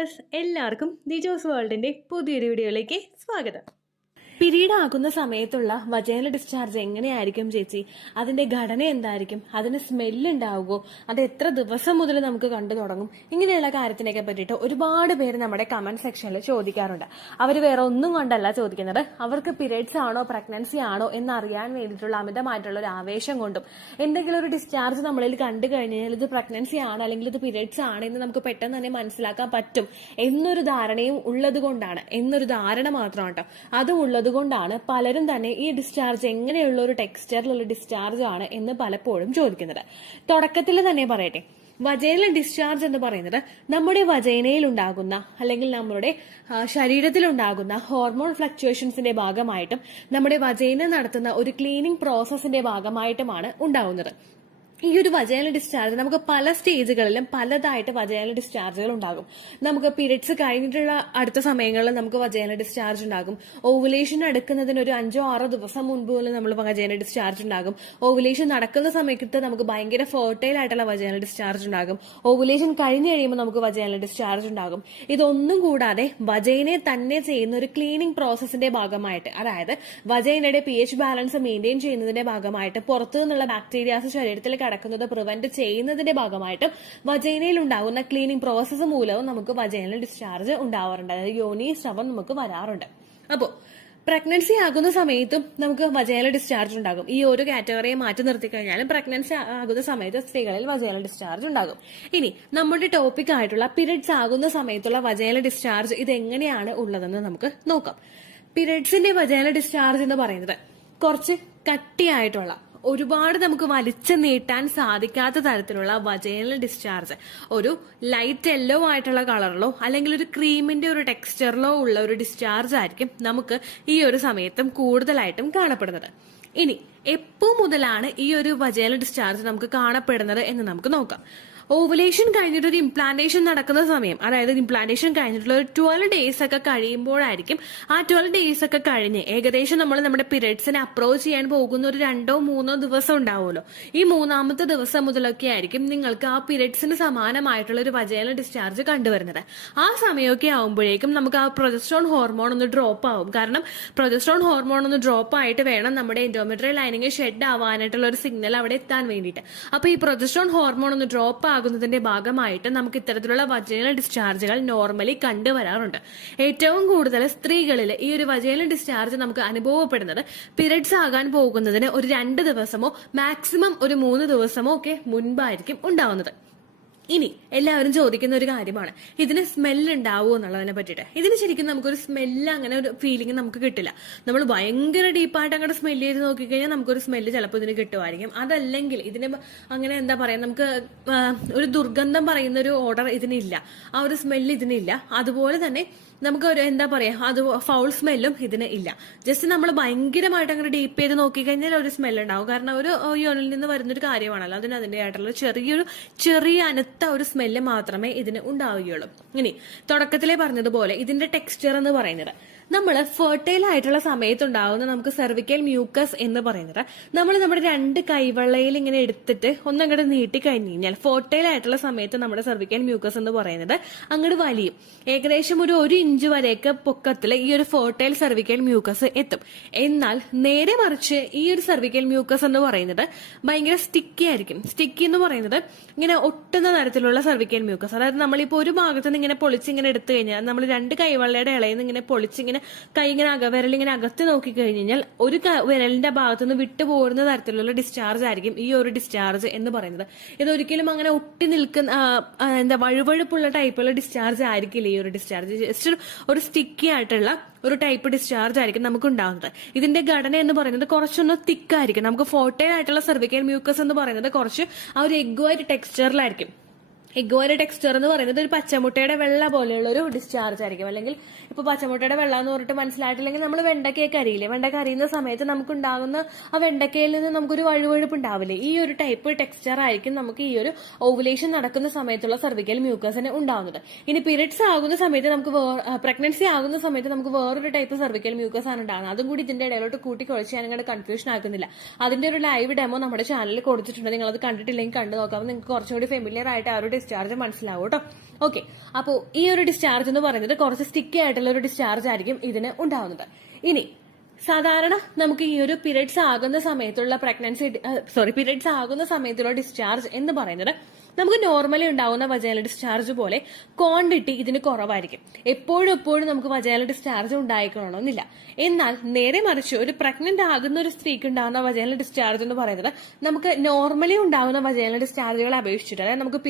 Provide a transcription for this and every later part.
Dears, എല്ലാവർക്കും ദിജോസ് വേൾഡിന്റെ പുതിയൊരു വീഡിയോയിലേക്ക് സ്വാഗതം. പീരീഡ് ആകുന്ന സമയത്തുള്ള വജൈനൽ ഡിസ്ചാർജ് എങ്ങനെയായിരിക്കും ചേച്ചി? അതിന്റെ ഘടന എന്തായിരിക്കും? അതിന് സ്മെല്ല് ഉണ്ടാവുമോ? അത് എത്ര ദിവസം മുതൽ നമുക്ക് കണ്ടു തുടങ്ങും? ഇങ്ങനെയുള്ള കാര്യത്തിനൊക്കെ പറ്റിയിട്ട് ഒരുപാട് പേര് നമ്മുടെ കമന്റ് സെക്ഷനിൽ ചോദിക്കാറുണ്ട്. അവർ വേറെ ഒന്നും കൊണ്ടല്ല ചോദിക്കുന്നത്, അവർക്ക് പീരീഡ്സ് ആണോ പ്രഗ്നൻസി ആണോ എന്നറിയാൻ വേണ്ടിയിട്ടുള്ള അമിതമായിട്ടുള്ള ഒരു ആവേശം കൊണ്ടും എന്തെങ്കിലും ഒരു ഡിസ്ചാർജ് നമ്മളിൽ കണ്ടു കഴിഞ്ഞാൽ ഇത് പ്രഗ്നൻസി ആണ് അല്ലെങ്കിൽ ഇത് പീരീഡ്സ് ആണ് എന്ന് നമുക്ക് പെട്ടെന്ന് തന്നെ മനസ്സിലാക്കാൻ പറ്റും എന്നൊരു ധാരണയും ഉള്ളത് കൊണ്ടാണ്, എന്നൊരു ധാരണ മാത്രമാണ് കേട്ടോ, അതും ഉള്ളത് കൊണ്ടാണ് പലരും തന്നെ ഈ ഡിസ്ചാർജ് എങ്ങനെയുള്ള ഒരു ടെക്സ്ചറിലുള്ള ഡിസ്ചാർജ് ആണ് എന്ന് പലപ്പോഴും ചോദിക്കുന്നത്. തുടക്കത്തിൽ തന്നെ പറയട്ടെ, വജൈനൽ ഡിസ്ചാർജ് എന്ന് പറയുന്നത് നമ്മുടെ വജൈനയിൽ ഉണ്ടാകുന്ന അല്ലെങ്കിൽ നമ്മുടെ ശരീരത്തിലുണ്ടാകുന്ന ഹോർമോൺ ഫ്ലക്ച്വേഷൻസിന്റെ ഭാഗമായിട്ടും നമ്മുടെ വജൈന നടത്തുന്ന ഒരു ക്ലീനിങ് പ്രോസസ്സിന്റെ ഭാഗമായിട്ടുമാണ് ഉണ്ടാകുന്നത്. ഈ ഒരു വജൈനൽ ഡിസ്ചാർജ് നമുക്ക് പല സ്റ്റേജുകളിലും പലതായിട്ട് വജൈനൽ ഡിസ്ചാർജുകൾ ഉണ്ടാകും. നമുക്ക് പീരിയഡ്സ് കഴിഞ്ഞിട്ടുള്ള അടുത്ത സമയങ്ങളിൽ നമുക്ക് വജൈനൽ ഡിസ്ചാർജ് ഉണ്ടാകും. ഓവുലേഷൻ എടുക്കുന്നതിന് ഒരു 5-6 ദിവസം മുൻപ് പോലും നമ്മൾ വജൈനൽ ഡിസ്ചാർജ് ഉണ്ടാകും. ഓവുലേഷൻ നടക്കുന്ന സമയത്ത് നമുക്ക് ഭയങ്കര ഫെർട്ടൈൽ ആയിട്ടുള്ള വജൈനൽ ഡിസ്ചാർജ് ഉണ്ടാകും. ഓവുലേഷൻ കഴിഞ്ഞ് കഴിയുമ്പോൾ നമുക്ക് വജൈനൽ ഡിസ്ചാർജ് ഉണ്ടാകും. ഇതൊന്നും കൂടാതെ വജൈനയെ തന്നെ ചെയ്യുന്ന ഒരു ക്ലീനിങ് പ്രോസസ്സിന്റെ ഭാഗമായിട്ട്, അതായത് വജൈനയുടെ pH ബാലൻസ് മെയിൻറ്റെയിൻ ചെയ്യുന്നതിന്റെ ഭാഗമായിട്ട് പുറത്തു നിന്നുള്ള ബാക്ടീരിയാസ് ശരീരത്തിൽ കടക്കുന്നത് പ്രിവെന്റ് ചെയ്യുന്നതിന്റെ ഭാഗമായിട്ട് വജൈനയിൽ ഉണ്ടാകുന്ന ക്ലീനിങ് പ്രോസസ്സ് മൂലവും നമുക്ക് വജൈനൽ ഡിസ്ചാർജ് ഉണ്ടാവാറുണ്ട്. അതായത് യോനി സ്രവം നമുക്ക് വരാറുണ്ട്. അപ്പോ പ്രഗ്നൻസി ആകുന്ന സമയത്തും നമുക്ക് വജൈനൽ ഡിസ്ചാർജ് ഉണ്ടാകും. ഈ ഒരു കാറ്റഗറിയെ മാറ്റി നിർത്തി കഴിഞ്ഞാലും പ്രഗ്നൻസി ആകുന്ന സമയത്ത് സ്ത്രീകളിൽ വജൈനൽ ഡിസ്ചാർജ് ഉണ്ടാകും. ഇനി നമ്മുടെ ടോപ്പിക് ആയിട്ടുള്ള പീരിയഡ്സ് ആകുന്ന സമയത്തുള്ള വജൈനൽ ഡിസ്ചാർജ് ഇത് എങ്ങനെയാണ് ഉള്ളതെന്ന് നമുക്ക് നോക്കാം. പീരിയഡ്സിന്റെ വജൈനൽ ഡിസ്ചാർജ് എന്ന് പറയുന്നത് കുറച്ച് കട്ടിയായിട്ടുള്ള, ഒരുപാട് നമുക്ക് വലിച്ചു നീട്ടാൻ സാധിക്കാത്ത തരത്തിലുള്ള വജൈനൽ ഡിസ്ചാർജ്, ഒരു ലൈറ്റ് യെല്ലോ ആയിട്ടുള്ള കളറിലോ അല്ലെങ്കിൽ ഒരു ക്രീമിന്റെ ഒരു ടെക്സ്ചറിലോ ഉള്ള ഒരു ഡിസ്ചാർജ് ആയിരിക്കും നമുക്ക് ഈ ഒരു സമയത്തും കൂടുതലായിട്ടും കാണപ്പെടുന്നത്. ഇനി എപ്പോ മുതലാണ് ഈ ഒരു വജൈനൽ ഡിസ്ചാർജ് നമുക്ക് കാണപ്പെടുന്നത് എന്ന് നമുക്ക് നോക്കാം. ഓവുലേഷൻ കഴിഞ്ഞിട്ട് ഒരു ഇംപ്ലാന്റേഷൻ നടക്കുന്ന സമയം, അതായത് ഇംപ്ലാന്റേഷൻ കഴിഞ്ഞിട്ടുള്ള ഒരു 12 ഡേയ്സ് ഒക്കെ കഴിയുമ്പോഴായിരിക്കും, ആ 12 ഡേയ്സ് ഒക്കെ കഴിഞ്ഞ് ഏകദേശം നമ്മൾ നമ്മുടെ പീരിയഡ്സിനെ അപ്രോച്ച് ചെയ്യാൻ പോകുന്ന ഒരു 2-3 ദിവസം ഉണ്ടാവുമല്ലോ, ഈ 3ാമത്തെ ദിവസം മുതലൊക്കെ ആയിരിക്കും നിങ്ങൾക്ക് ആ പീരിയഡ്സിന് സമാനമായിട്ടുള്ള ഒരു വജൈനൽ ഡിസ്ചാർജ് കണ്ടുവരുന്നത്. ആ സമയമൊക്കെ ആവുമ്പോഴേക്കും നമുക്ക് ആ പ്രൊജസ്ട്രോൺ ഹോർമോൺ ഒന്ന് ഡ്രോപ്പ് ആവും. കാരണം പ്രൊജസ്ട്രോൺ ഹോർമോൺ ഒന്ന് ഡ്രോപ്പ് ആയിട്ട് വേണം നമ്മുടെ എൻഡോമെട്രിയൽ ലൈനിങ് ഷെഡ് ആവാനായിട്ടുള്ള ഒരു സിഗ്നൽ അവിടെ എത്താൻ വേണ്ടിയിട്ട്. അപ്പൊ ഈ പ്രൊജസ്ട്രോൺ ഹോർമോൺ ഒന്ന് ഡ്രോപ്പ് ആകുന്നതിന്റെ ഭാഗമായിട്ട് നമുക്ക് ഇത്തരത്തിലുള്ള വജൈനൽ ഡിസ്ചാർജുകൾ നോർമലി കണ്ടുവരാറുണ്ട്. ഏറ്റവും കൂടുതൽ സ്ത്രീകളിൽ ഈ ഒരു വജൈനൽ ഡിസ്ചാർജ് നമുക്ക് അനുഭവപ്പെടുന്നത് പീരിയഡ്സ് ആകാൻ പോകുന്നതിന് ഒരു 2 ദിവസമോ മാക്സിമം ഒരു 3 ദിവസമോ ഒക്കെ മുൻപായിരിക്കും ഉണ്ടാവുന്നത്. ഇനി എല്ലാവരും ചോദിക്കുന്ന ഒരു കാര്യമാണ്, ഇതിന് സ്മെല്ല് ഉണ്ടാവുമോ എന്നുള്ളതിനെ പറ്റിയിട്ട്. ഇതിന് ശരിക്കും നമുക്കൊരു സ്മെല്ല്, അങ്ങനെ ഒരു ഫീലിംഗ് നമുക്ക് കിട്ടില്ല. നമ്മൾ ഭയങ്കര ഡീപ്പായിട്ട് അങ്ങോട്ട് സ്മെല്ല് ചെയ്ത് നോക്കിക്കഴിഞ്ഞാൽ നമുക്കൊരു സ്മെല്ല് ചിലപ്പോൾ ഇതിന് കിട്ടുമായിരിക്കും. അതല്ലെങ്കിൽ ഇതിന് അങ്ങനെ എന്താ പറയാ, നമുക്ക് ഒരു ദുർഗന്ധം പറയുന്ന ഒരു ഓർഡർ ഇതിനില്ല, ആ ഒരു സ്മെല്ല് ഇതിനില്ല. അതുപോലെ തന്നെ നമുക്ക് ഒരു എന്താ പറയാ, അത് ഫൗൾ സ്മെല്ലും ഇതിന് ഇല്ല. ജസ്റ്റ് നമ്മൾ ഭയങ്കരമായിട്ട് അങ്ങനെ ഡീപ്പ് ചെയ്ത് നോക്കിക്കഴിഞ്ഞാൽ ഒരു സ്മെല്ല് ഉണ്ടാവും. കാരണം ഒരു യോനിൽ നിന്ന് വരുന്നൊരു കാര്യമാണല്ലോ, അതിന് അതിൻ്റെതായിട്ടുള്ള ചെറിയ അനത്ത ഒരു സ്മെല്ല് മാത്രമേ ഇതിന് ഉണ്ടാവുകയുള്ളൂ. ഇനി തുടക്കത്തിലേ പറഞ്ഞതുപോലെ ഇതിന്റെ ടെക്സ്ചർ എന്ന് പറയുന്നത്, നമ്മൾ ഫെർട്ടൈൽ ആയിട്ടുള്ള സമയത്തുണ്ടാവുന്ന നമുക്ക് സെർവിക്കൽ മ്യൂക്കസ് എന്ന് പറയുന്നത് നമ്മൾ നമ്മുടെ 2 കൈവെള്ളയിൽ ഇങ്ങനെ എടുത്തിട്ട് ഒന്നങ്ങോട്ട് നീട്ടി കഴിഞ്ഞ് കഴിഞ്ഞാൽ ഫെർട്ടൈൽ ആയിട്ടുള്ള സമയത്ത് നമ്മുടെ സെർവിക്കൽ മ്യൂക്കസ് എന്ന് പറയുന്നത് അങ്ങോട്ട് വലിയും. ഏകദേശം ഒരു 1 ഇഞ്ച് വരെയൊക്കെ പൊക്കത്തിൽ ഈ ഒരു ഫെർട്ടൈൽ സെർവിക്കൽ മ്യൂക്കസ് എത്തും. എന്നാൽ നേരെ മറിച്ച് ഈ ഒരു സെർവിക്കൽ മ്യൂക്കസ് എന്ന് പറയുന്നത് ഭയങ്കര സ്റ്റിക്കി ആയിരിക്കും. സ്റ്റിക്കി എന്ന് പറയുന്നത് ഇങ്ങനെ ഒട്ടുന്ന തരത്തിലുള്ള സെർവിക്കൽ മ്യൂക്കസ്, അതായത് നമ്മളിപ്പോ ഒരു ഭാഗത്ത് നിന്ന് ഇങ്ങനെ പൊളിച്ചിങ്ങനെ എടുത്തു കഴിഞ്ഞാൽ, നമ്മൾ 2 കൈവെള്ളയുടെ ഇളയിൽ നിന്ന് ഇങ്ങനെ പൊളിച്ചിങ്ങനെ കൈ ഇങ്ങനെ വിരലിങ്ങനെ അകത്ത് നോക്കി കഴിഞ്ഞാൽ ഒരു വിരലിന്റെ ഭാഗത്തുനിന്ന് വിട്ടുപോകുന്ന തരത്തിലുള്ള ഡിസ്ചാർജ് ആയിരിക്കും ഈ ഒരു ഡിസ്ചാർജ് എന്ന് പറയുന്നത്. ഇതൊരിക്കലും അങ്ങനെ ഒട്ടി നിൽക്കുന്ന എന്താ വഴുവഴുപ്പുള്ള ടൈപ്പുള്ള ഡിസ്ചാർജ് ആയിരിക്കില്ല ഈ ഒരു ഡിസ്ചാർജ്. ജസ്റ്റ് ഒരു സ്റ്റിക്കി ആയിട്ടുള്ള ഒരു ടൈപ്പ് ഡിസ്ചാർജ് ആയിരിക്കും നമുക്ക് ഉണ്ടാകുന്നത്. ഇതിന്റെ ഘടന എന്ന് പറയുന്നത് കുറച്ചൊന്ന് തിക്കായിരിക്കും. നമുക്ക് ഫെർട്ടൈൽ ആയിട്ടുള്ള സെർവിക്കൽ മ്യൂക്കസ് എന്ന് പറയുന്നത് കുറച്ച് ആ ഒരു എഗ് വൈറ്റ് ടെക്സ്ചറിലായിരിക്കും. എഗ്ഗോയുടെ ടെക്സ്ചർ എന്ന് പറയുന്നത് ഒരു പച്ചമുട്ടയുടെ വെള്ള പോലെയുള്ള ഒരു ഡിസ്ചാർജ് ആയിരിക്കും. അല്ലെങ്കിൽ ഇപ്പൊ പച്ചമുട്ടയുടെ വെള്ള എന്ന് പറഞ്ഞിട്ട് മനസ്സിലായിട്ടില്ലെങ്കിൽ നമ്മൾ വെണ്ടക്കയൊക്കെ അറിയില്ലേ, വെണ്ടക്ക അറിയുന്ന സമയത്ത് നമുക്കുണ്ടാകുന്ന ആ വെണ്ടക്കയിൽ നിന്ന് നമുക്കൊരു വഴുവഴുപ്പ് ഉണ്ടാവില്ലേ, ഈ ഒരു ടൈപ്പ് ടെക്സ്ചർ ആയിരിക്കും നമുക്ക് ഈ ഒരു ഓവുലേഷൻ നടക്കുന്ന സമയത്തുള്ള സെർവിക്കൽ മ്യൂക്കസിന് ഉണ്ടാവുന്നത്. ഇനി പീരിയഡ്സ് ആകുന്ന സമയത്ത് നമുക്ക് പ്രഗ്നൻസി ആകുന്ന സമയത്ത് നമുക്ക് വേറൊരു ടൈപ്പ് സെർവിക്കൽ മ്യൂക്കസ് ആണ് ഉണ്ടാകുന്നത്. അതും കൂടി ഇതിന്റെ ഇടയിലോട്ട് കൂട്ടി കുഴച്ച് ഞാൻ അങ്ങോട്ട് കൺഫ്യൂഷൻ ആക്കുന്നില്ല. അതിന്റെ ഒരു ലൈവ് ഡെമോ നമ്മുടെ ചാനലിൽ കൊടുത്തിട്ടുണ്ട്, നിങ്ങൾ അത് കണ്ടിട്ടില്ലെങ്കിൽ കണ്ടു നോക്കാം. നിങ്ങൾക്ക് കുറച്ചുകൂടി ഫെമിലിയർ ആയിട്ട് ആ ഒരു ഡിസ്ചാർജ് മനസ്സിലാവും കേട്ടോ. ഓക്കെ, അപ്പോൾ ഈ ഒരു ഡിസ്ചാർജ് എന്ന് പറയുന്നത് കുറച്ച് സ്റ്റിക്കി ആയിട്ടുള്ള ഒരു ഡിസ്ചാർജ് ആയിരിക്കും ഇതിന് ഉണ്ടാവുന്നത്. ഇനി സാധാരണ നമുക്ക് ഈ ഒരു പീരിയഡ്സ് ആകുന്ന സമയത്തുള്ള പീരിയഡ്സ് ആകുന്ന സമയത്തുള്ള ഡിസ്ചാർജ് എന്ന് പറയുന്നത് നമുക്ക് നോർമലി ഉണ്ടാവുന്ന വജൈനൽ ഡിസ്ചാർജ് പോലെ ക്വാണ്ടിറ്റി ഇതിന് കുറവായിരിക്കും. എപ്പോഴും നമുക്ക് വജൈനൽ ഡിസ്ചാർജ് ഉണ്ടായിക്കണമെന്നില്ല. എന്നാൽ നേരെ മറിച്ച് ഒരു പ്രഗ്നന്റ് ആകുന്ന ഒരു സ്ത്രീക്ക് ഉണ്ടാകുന്ന വജൈനൽ ഡിസ്ചാർജ് എന്ന് പറയുന്നത് നമുക്ക് നോർമലി ഉണ്ടാകുന്ന വജൈനൽ ഡിസ്ചാർജുകളെ അപേക്ഷിച്ചിട്ട്, അതായത് നമുക്ക്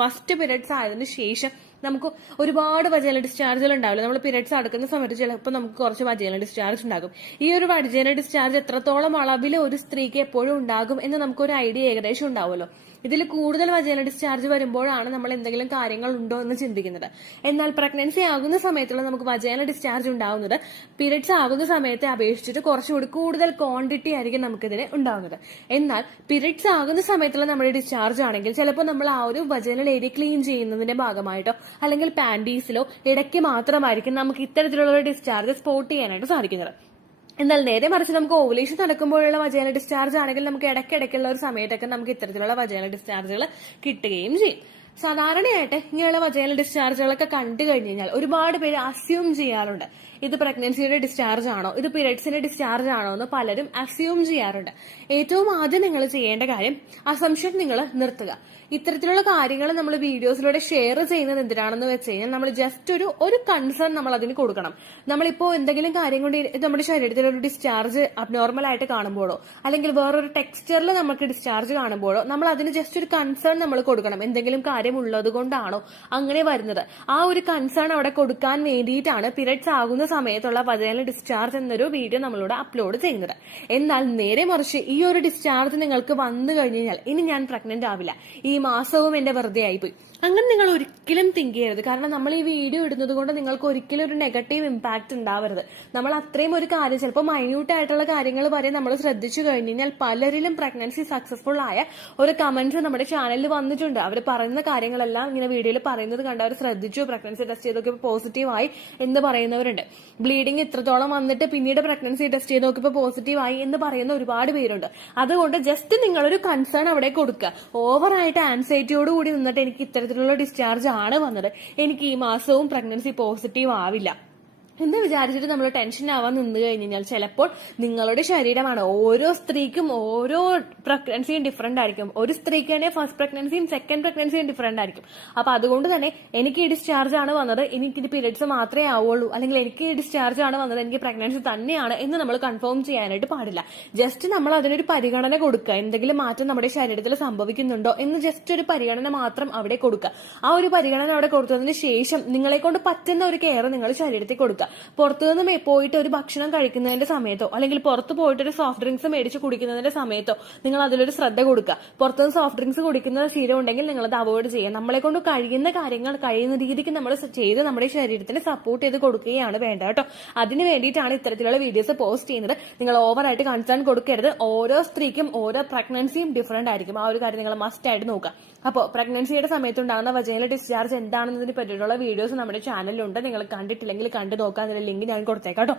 ഫസ്റ്റ് പീരിയഡ്സ് ആയതിനു ശേഷം നമുക്ക് ഒരുപാട് വജൈനൽ ഡിസ്ചാർജുകൾ ഉണ്ടാവില്ല. നമ്മൾ പീരിയഡ്സ് അടുക്കുന്ന സമയത്ത് ചിലപ്പോൾ നമുക്ക് കുറച്ച് വജൈനൽ ഡിസ്ചാർജ് ഉണ്ടാകും. ഈ ഒരു വജൈനൽ ഡിസ്ചാർജ് എത്രത്തോളം അളവിൽ ഒരു സ്ത്രീക്ക് എപ്പോഴും ഉണ്ടാകും എന്ന് നമുക്കൊരു ഐഡിയ ഏകദേശം ഉണ്ടാവുമല്ലോ. ഇതിൽ കൂടുതൽ വജൈനൽ ഡിസ്ചാർജ് വരുമ്പോഴാണ് നമ്മൾ എന്തെങ്കിലും കാര്യങ്ങൾ ഉണ്ടോ എന്ന് ചിന്തിക്കുന്നത്. എന്നാൽ പ്രഗ്നൻസി ആകുന്ന സമയത്തുള്ള നമുക്ക് വജൈനൽ ഡിസ്ചാർജ് ഉണ്ടാവുന്നത് പീരിയഡ്സ് ആകുന്ന സമയത്തെ അപേക്ഷിച്ചിട്ട് കുറച്ചുകൂടി കൂടുതൽ ക്വാണ്ടിറ്റി ആയിരിക്കും നമുക്കിതിന് ഉണ്ടാവുന്നത്. എന്നാൽ പീരിയഡ്സ് ആകുന്ന സമയത്തുള്ള നമ്മുടെ ഡിസ്ചാർജ് ആണെങ്കിൽ ചിലപ്പോൾ നമ്മൾ ആ ഒരു വജൈനൽ ഏരിയ ക്ലീൻ ചെയ്യുന്നതിന്റെ ഭാഗമായിട്ടോ അല്ലെങ്കിൽ പാൻറ്റീസിലോ ഇടയ്ക്ക് മാത്രമായിരിക്കും നമുക്ക് ഇത്തരത്തിലുള്ള ഒരു ഡിസ്ചാർജ് സ്പോട്ട് ചെയ്യാനായിട്ട് സാധിക്കുന്നത്. എന്നാൽ നേരെ മറിച്ച് നമുക്ക് ഓവുലേഷൻ നടക്കുമ്പോഴുള്ള വജൈനൽ ഡിസ്ചാർജ് ആണെങ്കിൽ നമുക്ക് ഇടയ്ക്കിടയ്ക്കുള്ള ഒരു സമയത്തൊക്കെ നമുക്ക് ഇത്തരത്തിലുള്ള വജൈനൽ ഡിസ്ചാർജുകൾ കിട്ടുകയും ചെയ്യും. സാധാരണയായിട്ട് ഇങ്ങനെയുള്ള വജൈനൽ ഡിസ്ചാർജുകളൊക്കെ കണ്ടു കഴിഞ്ഞു കഴിഞ്ഞാൽ ഒരുപാട് പേര് അസ്യൂം ചെയ്യാറുണ്ട്, ഇത് പ്രഗ്നൻസിയുടെ ഡിസ്ചാർജ് ആണോ, ഇത് പീരിയഡ്സിന്റെ ഡിസ്ചാർജ് ആണോ എന്ന് പലരും അസ്യൂം ചെയ്യാറുണ്ട്. ഏറ്റവും ആദ്യം നിങ്ങൾ ചെയ്യേണ്ട കാര്യം അസംഷൻ നിങ്ങൾ നിർത്തുക. ഇത്തരത്തിലുള്ള കാര്യങ്ങൾ നമ്മൾ വീഡിയോസിലൂടെ ഷെയർ ചെയ്യുന്നത് എന്തിനാണെന്ന് വെച്ച് കഴിഞ്ഞാൽ നമ്മൾ ജസ്റ്റ് ഒരു കൺസേൺ നമ്മൾ അതിന് കൊടുക്കണം. നമ്മളിപ്പോ എന്തെങ്കിലും കാര്യം കൊണ്ട് നമ്മുടെ ശരീരത്തിൽ ഒരു ഡിസ്ചാർജ് അബ്നോർമൽ ആയിട്ട് കാണുമ്പോഴോ അല്ലെങ്കിൽ വേറൊരു ടെക്സ്ചറിൽ നമുക്ക് ഡിസ്ചാർജ് കാണുമ്പോഴോ നമ്മൾ അതിന് ജസ്റ്റ് ഒരു കൺസേൺ നമ്മൾ കൊടുക്കണം. എന്തെങ്കിലും കാര്യം ഉള്ളത് കൊണ്ടാണോ അങ്ങനെ വരുന്നത്, ആ ഒരു കൺസേൺ അവിടെ കൊടുക്കാൻ വേണ്ടിയിട്ടാണ് പീരിയഡ്സ് ആകുന്ന സമയത്തുള്ള വജൈനൽ ഡിസ്ചാർജ് എന്നൊരു വീഡിയോ നമ്മളിവിടെ അപ്ലോഡ് ചെയ്യുന്നത്. എന്നാൽ നേരെ മറിച്ച് ഈ ഒരു ഡിസ്ചാർജ് നിങ്ങൾക്ക് വന്നു കഴിഞ്ഞു കഴിഞ്ഞാൽ ഇനി ഞാൻ പ്രഗ്നന്റ് ആവില്ല, ഈ മാസവും എന്റെ വെറുതെ ആയിപ്പോയി, അങ്ങനെ നിങ്ങൾ ഒരിക്കലും തിങ്ക് ചെയ്യരുത്. കാരണം നമ്മൾ ഈ വീഡിയോ ഇടുന്നത് കൊണ്ട് നിങ്ങൾക്ക് ഒരിക്കലും ഒരു നെഗറ്റീവ് ഇമ്പാക്ട് ഉണ്ടാവരുത്. നമ്മൾ അത്രയും ഒരു കാര്യം, ചിലപ്പോൾ മൈന്യൂട്ട് ആയിട്ടുള്ള കാര്യങ്ങൾ വരെ നമ്മൾ ശ്രദ്ധിച്ചു കഴിഞ്ഞു കഴിഞ്ഞാൽ പലരിലും പ്രഗ്നൻസി സക്സസ്ഫുൾ ആയ ഒരു കമന്റ്സ് നമ്മുടെ ചാനലിൽ വന്നിട്ടുണ്ട്. അവർ പറയുന്ന കാര്യങ്ങളെല്ലാം ഇങ്ങനെ വീഡിയോയിൽ പറയുന്നത് കണ്ട് അവർ ശ്രദ്ധിച്ചു, പ്രഗ്നൻസി ടെസ്റ്റ് ചെയ്തൊക്കെ പോസിറ്റീവായി എന്ന് പറയുന്നവരുണ്ട്. ബ്ലീഡിംഗ് ഇത്രത്തോളം വന്നിട്ട് പിന്നീട് പ്രഗ്നൻസി ടെസ്റ്റ് ചെയ്ത് നോക്കിയപ്പോൾ പോസിറ്റീവായി എന്ന് പറയുന്ന ഒരുപാട് പേരുണ്ട്. അതുകൊണ്ട് ജസ്റ്റ് നിങ്ങളൊരു കൺസേൺ അവിടെ കൊടുക്കുക. ഓവറായിട്ട് ആൻസൈറ്റിയോടുകൂടി നിന്നിട്ട് എനിക്ക് ഇത്തരത്തിലുള്ള ഡിസ്ചാർജ് ആണ് വന്നത്, എനിക്ക് ഈ മാസവും പ്രഗ്നൻസി പോസിറ്റീവ് ആവില്ല എന്ന് വിചാരിച്ചിട്ട് നമ്മൾ ടെൻഷൻ ആവാൻ നിന്ന് കഴിഞ്ഞു കഴിഞ്ഞാൽ ചിലപ്പോൾ നിങ്ങളുടെ ശരീരമാണ്, ഓരോ സ്ത്രീക്കും ഓരോ പ്രഗ്നൻസിയും ഡിഫറെന്റ് ആയിരിക്കും. ഒരു സ്ത്രീക്ക് തന്നെ ഫസ്റ്റ് പ്രഗ്നൻസിയും സെക്കൻഡ് പ്രഗ്നൻസിയും ഡിഫറെന്റ് ആയിരിക്കും. അപ്പൊ അതുകൊണ്ട് തന്നെ എനിക്ക് ഈ ഡിസ്ചാർജ് ആണ് വന്നത്, എനിക്ക് പീരിയഡ്സ് മാത്രമേ ആവുള്ളൂ, അല്ലെങ്കിൽ എനിക്ക് ഈ ഡിസ്ചാർജ് ആണ് വന്നത്, എനിക്ക് പ്രഗ്നൻസി തന്നെയാണ് എന്ന് നമ്മൾ കൺഫേം ചെയ്യാനായിട്ട് പാടില്ല. ജസ്റ്റ് നമ്മൾ അതിനൊരു പരിഗണന കൊടുക്കുക. എന്തെങ്കിലും മാറ്റം നമ്മുടെ ശരീരത്തിൽ സംഭവിക്കുന്നുണ്ടോ എന്ന് ജസ്റ്റ് ഒരു പരിഗണന മാത്രം അവിടെ കൊടുക്കുക. ആ ഒരു പരിഗണന അവിടെ കൊടുത്തതിന് ശേഷം നിങ്ങളെ കൊണ്ട് പറ്റുന്ന ഒരു കെയർ നിങ്ങൾ ശരീരത്തിൽ കൊടുക്കുക. പുറത്തുനിന്ന് പോയിട്ട് ഒരു ഭക്ഷണം കഴിക്കുന്നതിന്റെ സമയത്തോ അല്ലെങ്കിൽ പുറത്ത് പോയിട്ട് ഒരു സോഫ്റ്റ് ഡ്രിങ്ക്സ് മേടിച്ച് കുടിക്കുന്നതിന്റെ സമയത്തോ നിങ്ങൾ അതിലൊരു ശ്രദ്ധ കൊടുക്കുക. പുറത്തുനിന്ന് സോഫ്റ്റ് ഡ്രിങ്ക്സ് കുടിക്കുന്ന ശീലം ഉണ്ടെങ്കിൽ നിങ്ങൾ അത് അവോയ്ഡ് ചെയ്യുക. നമ്മളെ കൊണ്ട് കഴിയുന്ന കാര്യങ്ങൾ കഴിയുന്ന രീതിക്ക് നമ്മൾ ചെയ്ത് നമ്മുടെ ശരീരത്തിന് സപ്പോർട്ട് ചെയ്ത് കൊടുക്കുകയാണ് വേണ്ടത് കേട്ടോ. അതിന് വേണ്ടിയിട്ടാണ് ഇത്തരത്തിലുള്ള വീഡിയോസ് പോസ്റ്റ് ചെയ്യുന്നത്. നിങ്ങൾ ഓവറായിട്ട് കൺസേൺ കൊടുക്കരുത്. ഓരോ സ്ത്രീക്കും ഓരോ പ്രഗ്നൻസിയും ഡിഫറെന്റ് ആയിരിക്കും. ആ ഒരു കാര്യം നിങ്ങൾ മസ്റ്റ് ആയിട്ട് നോക്കുക. അപ്പോൾ പ്രഗ്നൻസിയുടെ സമയത്തുണ്ടാകുന്ന വജൈനൽ ഡിസ്ചാർജ് എന്താണെന്നതിനെ പറ്റിയിട്ടുള്ള വീഡിയോസ് നമ്മുടെ ചാനലിലുണ്ട്. നിങ്ങൾ കണ്ടിട്ടില്ലെങ്കിൽ കണ്ടു നോക്കുക. അതിന്റെ ലിങ്ക് ഞാൻ കൊടുത്തേക്കാം കേട്ടോ.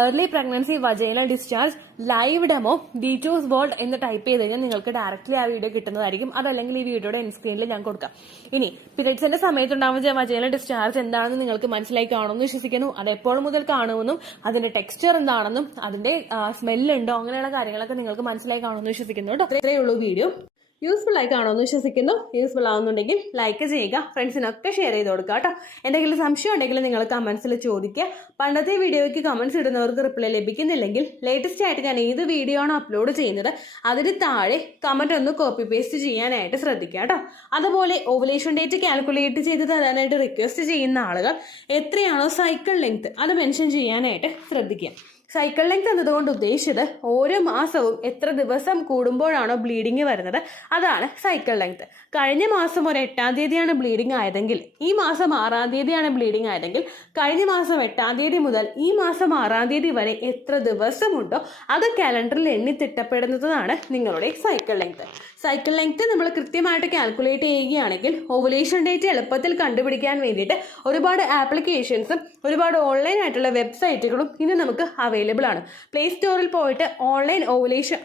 Early pregnancy vaginal discharge live demo ഡീറ്റോസ് വേൾഡ് എന്ന് ടൈപ്പ് ചെയ്ത് കഴിഞ്ഞാൽ നിങ്ങൾക്ക് ഡയറക്റ്റ്ലി ആ വീഡിയോ കിട്ടുന്നതായിരിക്കും. അതല്ലെങ്കിൽ ഈ വീഡിയോയുടെ എൻ സ്ക്രീനിൽ ഞാൻ കൊടുക്കാം. ഇനി പീരിയഡ്സിന്റെ സമയത്തുണ്ടാവുന്ന വജൈനൽ ഡിസ്ചാർജ് എന്താണെന്ന് നിങ്ങൾക്ക് മനസ്സിലായി കാണുമെന്ന് വിശ്വസിക്കുന്നു. അത് എപ്പോൾ മുതൽ കാണുമെന്നും അതിന്റെ ടെക്സ്ചർ എന്താണെന്നും അതിന്റെ സ്മെല്ലുണ്ടോ അങ്ങനെയുള്ള കാര്യങ്ങളൊക്കെ നിങ്ങൾക്ക് മനസ്സിലായി കാണുമെന്ന് വിശ്വസിക്കുന്നു കേട്ടോ. ഇത്രയേ ഉള്ളൂ വീഡിയോ. യൂസ്ഫുൾ ആയി കാണുമെന്ന് വിശ്വസിക്കുന്നു. യൂസ്ഫുൾ ആവുന്നുണ്ടെങ്കിൽ ലൈക്ക് ചെയ്യുക, ഫ്രണ്ട്സിനൊക്കെ ഷെയർ ചെയ്ത് കൊടുക്കുക കേട്ടോ. എന്തെങ്കിലും സംശയം ഉണ്ടെങ്കിൽ നിങ്ങൾ കമന്റ്സിൽ ചോദിക്കുക. പണ്ടത്തെ വീഡിയോയ്ക്ക് കമന്റ്സ് ഇടുന്നവർക്ക് റിപ്ലൈ ലഭിക്കുന്നില്ലെങ്കിൽ ലേറ്റസ്റ്റ് ആയിട്ട് ഞാൻ ഏത് വീഡിയോ ആണോ അപ്ലോഡ് ചെയ്യുന്നത് അതിന് താഴെ കമന്റ് ഒന്ന് കോപ്പി പേസ്റ്റ് ചെയ്യാനായിട്ട് ശ്രദ്ധിക്കുക കേട്ടോ. അതുപോലെ ഓവുലേഷൻ ഡേറ്റ് കാൽക്കുലേറ്റ് ചെയ്ത് തരാനായിട്ട് റിക്വസ്റ്റ് ചെയ്യുന്ന ആളുകൾ എത്രയാണോ സൈക്കിൾ ലെങ്ത് അത് മെൻഷൻ ചെയ്യാനായിട്ട് ശ്രദ്ധിക്കുക. സൈക്കിൾ ലെങ്ത് എന്നതുകൊണ്ട് ഉദ്ദേശിച്ചത് ഓരോ മാസവും എത്ര ദിവസം കൂടുമ്പോഴാണോ ബ്ലീഡിങ് വരുന്നത് അതാണ് സൈക്കിൾ ലെങ്ത്. കഴിഞ്ഞ മാസം ഒരു 8-ാം തീയതിയാണ് ബ്ലീഡിങ് ആയതെങ്കിൽ ഈ മാസം 6-ാം തീയതിയാണ് ബ്ലീഡിങ് ആയതെങ്കിൽ കഴിഞ്ഞ മാസം 8-ാം തീയതി മുതൽ ഈ മാസം 6-ാം തീയതി വരെ എത്ര ദിവസമുണ്ടോ അത് കാലണ്ടറിൽ എണ്ണി തിട്ടപ്പെടുന്നതാണ് നിങ്ങളുടെ സൈക്കിൾ ലെങ്ത്. സൈക്കിൾ ലെങ്ത് നമ്മൾ കൃത്യമായിട്ട് കാൽക്കുലേറ്റ് ചെയ്യുകയാണെങ്കിൽ ഓവുലേഷൻ ഡേറ്റ് എളുപ്പത്തിൽ കണ്ടുപിടിക്കാൻ വേണ്ടിയിട്ട് ഒരുപാട് ആപ്ലിക്കേഷൻസും ഒരുപാട് ഓൺലൈൻ ആയിട്ടുള്ള വെബ്സൈറ്റുകളും ഇന്ന് നമുക്ക് അവൈലബിൾ ആണ്. പ്ലേ സ്റ്റോറിൽ പോയിട്ട് ഓൺലൈൻ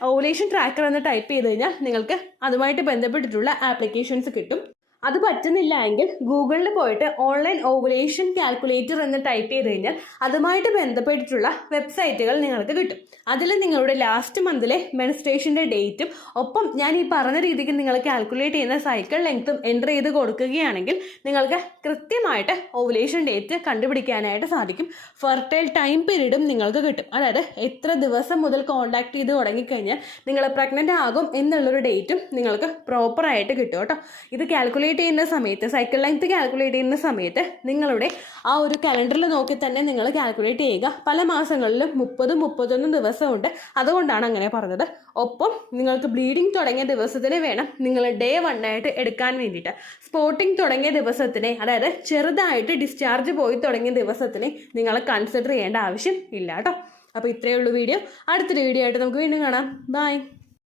ഓവുലേഷൻ ട്രാക്കർ എന്ന് ടൈപ്പ് ചെയ്ത് കഴിഞ്ഞാൽ നിങ്ങൾക്ക് അതുമായിട്ട് ബന്ധപ്പെട്ടിട്ടുള്ള ആപ്ലിക്കേഷൻസ് കിട്ടും. അത് പറ്റുന്നില്ല എങ്കിൽ ഗൂഗിളിൽ പോയിട്ട് ഓൺലൈൻ ഓവുലേഷൻ കാൽക്കുലേറ്റർ എന്ന് ടൈപ്പ് ചെയ്ത് കഴിഞ്ഞാൽ അതുമായിട്ട് ബന്ധപ്പെട്ടിട്ടുള്ള വെബ്സൈറ്റുകൾ നിങ്ങൾക്ക് കിട്ടും. അതിൽ നിങ്ങളുടെ ലാസ്റ്റ് മന്തിലെ മെൻസ്ട്രേഷൻ്റെ ഡേറ്റും ഒപ്പം ഞാൻ ഈ പറഞ്ഞ രീതിക്ക് നിങ്ങൾ കാൽക്കുലേറ്റ് ചെയ്യുന്ന സൈക്കിൾ ലെങ്ത്തും എൻ്റർ ചെയ്ത് കൊടുക്കുകയാണെങ്കിൽ നിങ്ങൾക്ക് കൃത്യമായിട്ട് ഓവുലേഷൻ ഡേറ്റ് കണ്ടുപിടിക്കാനായിട്ട് സാധിക്കും. ഫെർട്ടൈൽ ടൈം പീരീഡും നിങ്ങൾക്ക് കിട്ടും. അതായത് എത്ര ദിവസം മുതൽ കോൺടാക്ട് ചെയ്ത് തുടങ്ങിക്കഴിഞ്ഞാൽ നിങ്ങൾ പ്രഗ്നൻ്റ് ആകും എന്നുള്ളൊരു ഡേറ്റും നിങ്ങൾക്ക് പ്രോപ്പറായിട്ട് കിട്ടും കേട്ടോ. ഇത് കാൽക്കുലേറ്റ് ചെയ്യുന്ന സമയത്ത്, സൈക്കിൾ ലെങ്ത് കാൽക്കുലേറ്റ് ചെയ്യുന്ന സമയത്ത് നിങ്ങളുടെ ആ ഒരു കലണ്ടറിൽ നോക്കി തന്നെ നിങ്ങൾ കാൽക്കുലേറ്റ് ചെയ്യുക. പല മാസങ്ങളിലും 30-31 ദിവസമുണ്ട്, അതുകൊണ്ടാണ് അങ്ങനെ പറഞ്ഞത്. ഒപ്പം നിങ്ങൾക്ക് ബ്ലീഡിങ് തുടങ്ങിയ ദിവസത്തിന് വേണം നിങ്ങൾ ഡേ 1 ആയിട്ട് എടുക്കാൻ വേണ്ടിയിട്ട്. സ്പോട്ടിങ് തുടങ്ങിയ ദിവസത്തിനെ, അതായത് ചെറുതായിട്ട് ഡിസ്ചാർജ് പോയി തുടങ്ങിയ ദിവസത്തിനെ നിങ്ങൾ കൺസിഡർ ചെയ്യേണ്ട ആവശ്യം ഇല്ല കേട്ടോ. അപ്പോൾ ഇത്രയേ ഉള്ളൂ വീഡിയോ. അടുത്തൊരു വീഡിയോ ആയിട്ട് നമുക്ക് വീണ്ടും കാണാം. ബൈ.